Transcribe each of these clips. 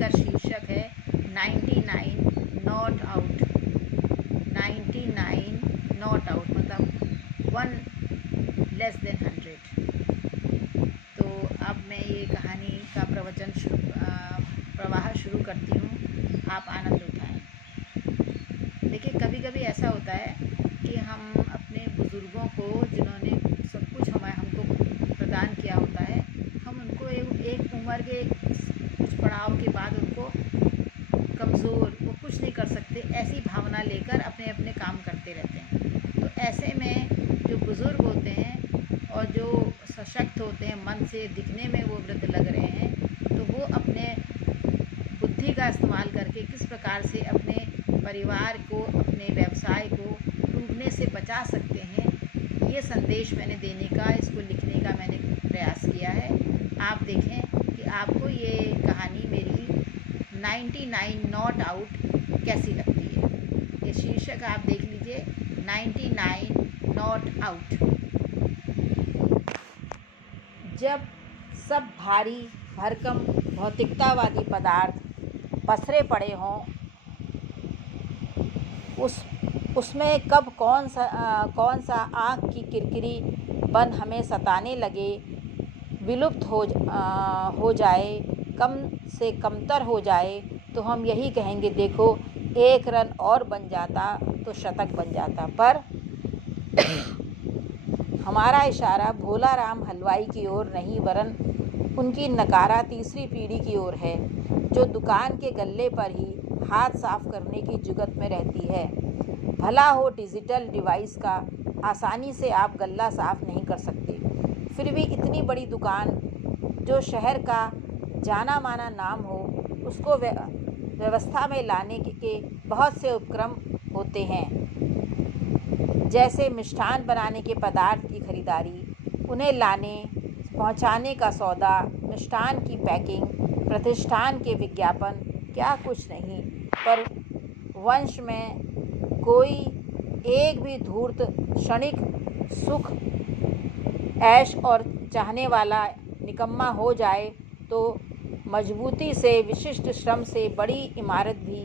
का शीर्षक है 99 नॉट आउट। 99 नॉट आउट मतलब 1 लेस देन 100। तो अब मैं ये कहानी का प्रवाह शुरू करती हूँ, आप आनंद उठाएं। देखिए, कभी कभी ऐसा होता है कि हम अपने बुज़ुर्गों को, जिन्होंने सब कुछ हमको प्रदान किया होता है, हम उनको एक उम्र के कुछ पड़ाव के बाद उनको कमज़ोर, वो कुछ नहीं कर सकते, ऐसी भावना लेकर अपने अपने काम करते रहते हैं। तो ऐसे में जो बुज़ुर्ग होते हैं और जो सशक्त होते हैं, मन से दिखने में वो वृद्ध लग रहे हैं, तो वो अपने बुद्धि का इस्तेमाल करके किस प्रकार से अपने परिवार को, अपने व्यवसाय को डूबने से बचा सकते हैं, ये संदेश मैंने देने का, इसको लिखने का मैंने प्रयास किया है। आप देखें कि आपको ये कहानी मेरी 99 नॉट आउट कैसी लगती है। ये शीर्षक आप देख लीजिए, 99 नॉट आउट। जब सब भारी भरकम भौतिकतावादी पदार्थ पसरे पड़े हों, उसमें कब कौन सा आँख की किरकिरी बन हमें सताने लगे, विलुप्त हो जाए, कम से कमतर हो जाए, तो हम यही कहेंगे, देखो 1 रन और बन जाता तो शतक बन जाता। पर हमारा इशारा भोला राम हलवाई की ओर नहीं, वरन उनकी नकारा तीसरी पीढ़ी की ओर है, जो दुकान के गल्ले पर ही हाथ साफ करने की जुगत में रहती है। भला हो डिजिटल डिवाइस का, आसानी से आप गल्ला साफ नहीं कर सकते, फिर भी इतनी बड़ी दुकान जो शहर का जाना माना नाम हो, उसको व्यवस्था में लाने के बहुत से उपक्रम होते हैं, जैसे मिष्ठान बनाने के पदार्थ की खरीदारी, उन्हें लाने पहुंचाने का सौदा, मिष्ठान की पैकिंग, प्रतिष्ठान के विज्ञापन, क्या कुछ नहीं। पर वंश में कोई एक भी धूर्त क्षणिक सुख, ऐश और चाहने वाला निकम्मा हो जाए, तो मजबूती से, विशिष्ट श्रम से बड़ी इमारत भी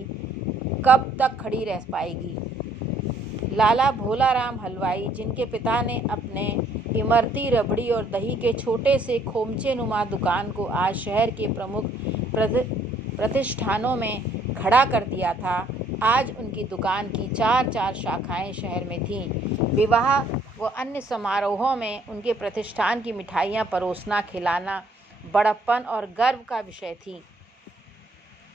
कब तक खड़ी रह पाएगी। लाला भोला राम हलवाई, जिनके पिता ने अपने इमरती रबड़ी और दही के छोटे से खोमचे नुमा दुकान को आज शहर के प्रमुख प्रतिष्ठानों में खड़ा कर दिया था, आज उनकी दुकान की 4 शाखाएं शहर में थीं। विवाह व अन्य समारोहों में उनके प्रतिष्ठान की मिठाइयाँ परोसना, खिलाना बड़प्पन और गर्व का विषय थी।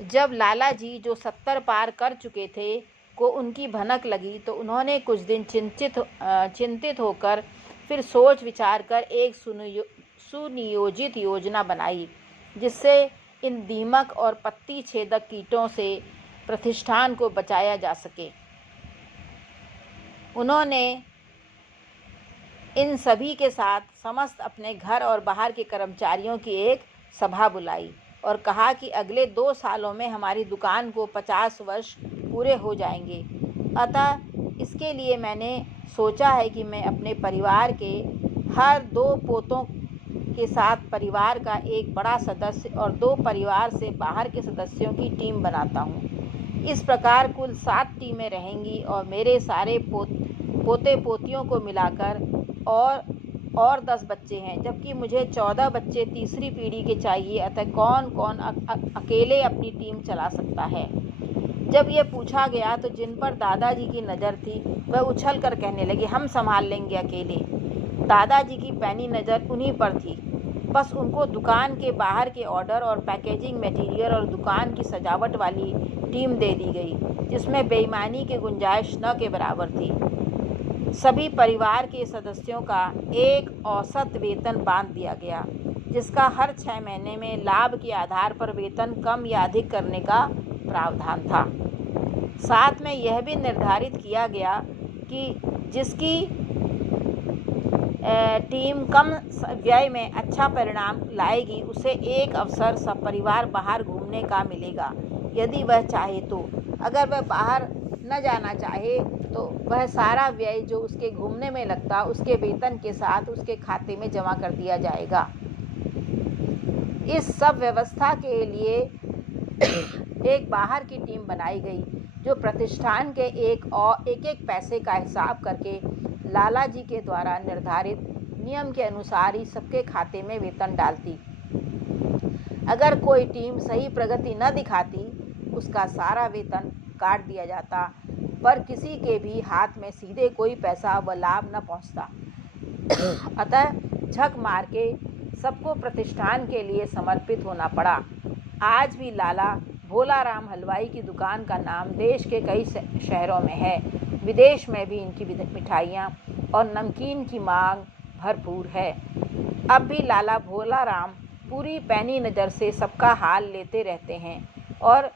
जब लाला जी, जो 70 पार कर चुके थे, को उनकी भनक लगी, तो उन्होंने कुछ दिन चिंतित होकर फिर सोच विचार कर एक सुनियोजित योजना बनाई, जिससे इन दीमक और पत्ती छेदक कीटों से प्रतिष्ठान को बचाया जा सके। उन्होंने इन सभी के साथ समस्त अपने घर और बाहर के कर्मचारियों की एक सभा बुलाई और कहा कि अगले 2 सालों में हमारी दुकान को 50 वर्ष पूरे हो जाएंगे। अतः इसके लिए मैंने सोचा है कि मैं अपने परिवार के हर 2 पोतों के साथ परिवार का एक बड़ा सदस्य और 2 परिवार से बाहर के सदस्यों की टीम बनाता हूँ। इस प्रकार कुल 7 टीमें रहेंगी और मेरे सारे पोते पोतियों को मिलाकर और 10 बच्चे हैं, जबकि मुझे 14 बच्चे तीसरी पीढ़ी के चाहिए। अतः कौन कौन अकेले अपनी टीम चला सकता है। जब यह पूछा गया तो जिन पर दादाजी की नज़र थी, वह उछल कर कहने लगे, हम संभाल लेंगे अकेले। दादाजी की पैनी नज़र उन्हीं पर थी। बस उनको दुकान के बाहर के ऑर्डर और पैकेजिंग मटेरियल और दुकान की सजावट वाली टीम दे दी गई, जिसमें बेईमानी की गुंजाइश न के बराबर थी। सभी परिवार के सदस्यों का एक औसत वेतन बांध दिया गया, जिसका हर 6 महीने में लाभ के आधार पर वेतन कम या अधिक करने का प्रावधान था। साथ में यह भी निर्धारित किया गया कि जिसकी टीम कम व्यय में अच्छा परिणाम लाएगी, उसे एक अवसर सपरिवार बाहर घूमने का मिलेगा, यदि वह चाहे तो। अगर वह बाहर न जाना चाहे तो वह सारा व्यय जो उसके घूमने में लगता, उसके वेतन के साथ उसके खाते में जमा कर दिया जाएगा। इस सब व्यवस्था के लिए एक बाहर की टीम बनाई गई जो प्रतिष्ठान के एक पैसे का हिसाब करके लाला जी के द्वारा निर्धारित नियम के अनुसार ही सबके खाते में वेतन डालती। अगर कोई टीम सही प्रगति न दिखाती, उसका सारा वेतन काट दिया जाता, पर किसी के भी हाथ में सीधे कोई पैसा व लाभ न पहुंचता। अतः झक मार के सबको प्रतिष्ठान के लिए समर्पित होना पड़ा। आज भी लाला भोलाराम हलवाई की दुकान का नाम देश के कई शहरों में है। विदेश में भी इनकी मिठाइयाँ और नमकीन की मांग भरपूर है। अब भी लाला भोलाराम पूरी पैनी नज़र से सबका हाल लेते रहते हैं और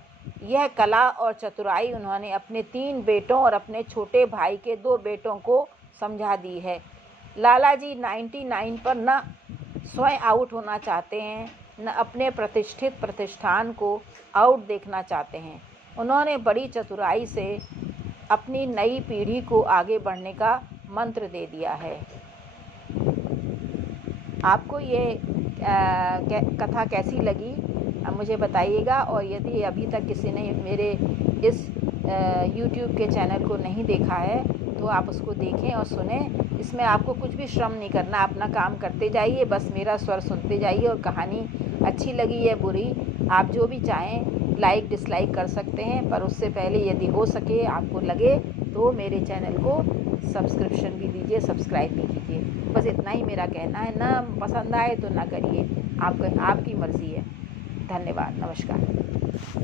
यह कला और चतुराई उन्होंने अपने 3 बेटों और अपने छोटे भाई के 2 बेटों को समझा दी है। लाला जी 99 पर न स्वयं आउट होना चाहते हैं, न अपने प्रतिष्ठित प्रतिष्ठान को आउट देखना चाहते हैं। उन्होंने बड़ी चतुराई से अपनी नई पीढ़ी को आगे बढ़ने का मंत्र दे दिया है। आपको ये कथा कैसी लगी मुझे बताइएगा, और यदि अभी तक किसी ने मेरे इस YouTube के चैनल को नहीं देखा है तो आप उसको देखें और सुनें। इसमें आपको कुछ भी श्रम नहीं करना, अपना काम करते जाइए, बस मेरा स्वर सुनते जाइए। और कहानी अच्छी लगी या बुरी, आप जो भी चाहें लाइक डिसलाइक कर सकते हैं, पर उससे पहले यदि हो सके आपको लगे तो मेरे चैनल को सब्सक्रिप्शन भी दीजिए, सब्सक्राइब भी कीजिए। बस इतना ही मेरा कहना है। ना पसंद आए तो ना करिए, आपकी मर्ज़ी है। धन्यवाद, नमस्कार।